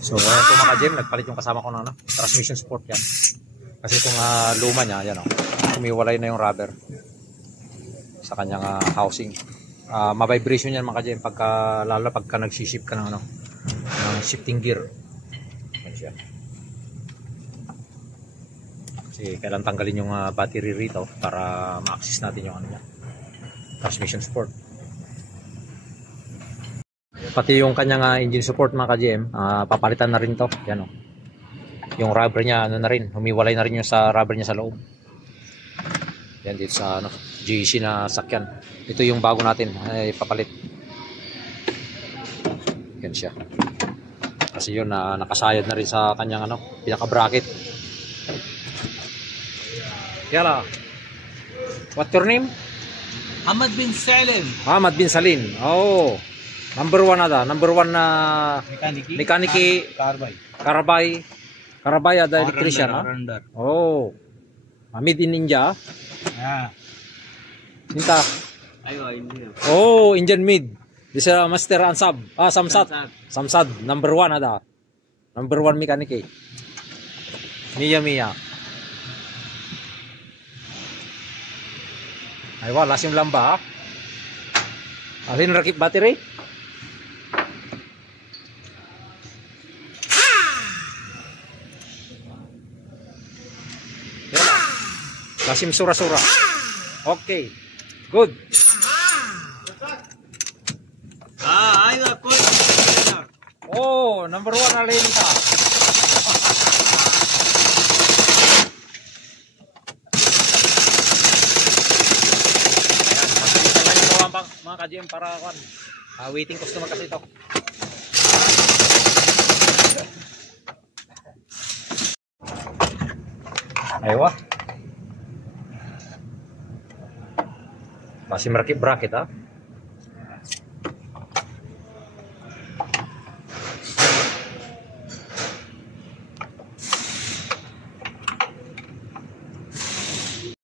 So ayan po mga ka-GM, nagpalit yung kasama ko ng transmission support yan. Kasi itong luma niya, yan o, humiwalay na yung rubber sa kanyang housing. Mavibration yan mga ka-GM lalo pagka nagsiship ka ng shifting gear. Yan siya. Kasi kailan tanggalin yung battery rito para ma-access natin yung transmission support. Pati yung kanyang engine support mga ka-GM, papalitan na rin to. Yan o. Yung rubber niya na rin, humiwalay na rin yung sa rubber niya sa loob. Yan dito sa GC na sakyan. Ito yung bago natin, papalit. Yan siya. Kasi yun nakasayad na rin sa kanyang pinaka bracket. Yala. What's your name? Ahmad bin Salim. Ahmad bin Salim. Oh. Number 1 number 1 na mekaniki Karabay ada electrician. Oh. Made in India. Yeah. Minta. Ayo, India. Oh, Indian made. This is Master Ansab. Samsad. Number 1 ada. Number 1 mekaniki. Mia. Ay wala yung lamba. Alin rakip battery? Kasim sura-sura. Okay. Good. I like it. Oh, number 1 alin ka. Mga ka-GM para waiting customer kasi ito. Aywa. Masih merakit bracket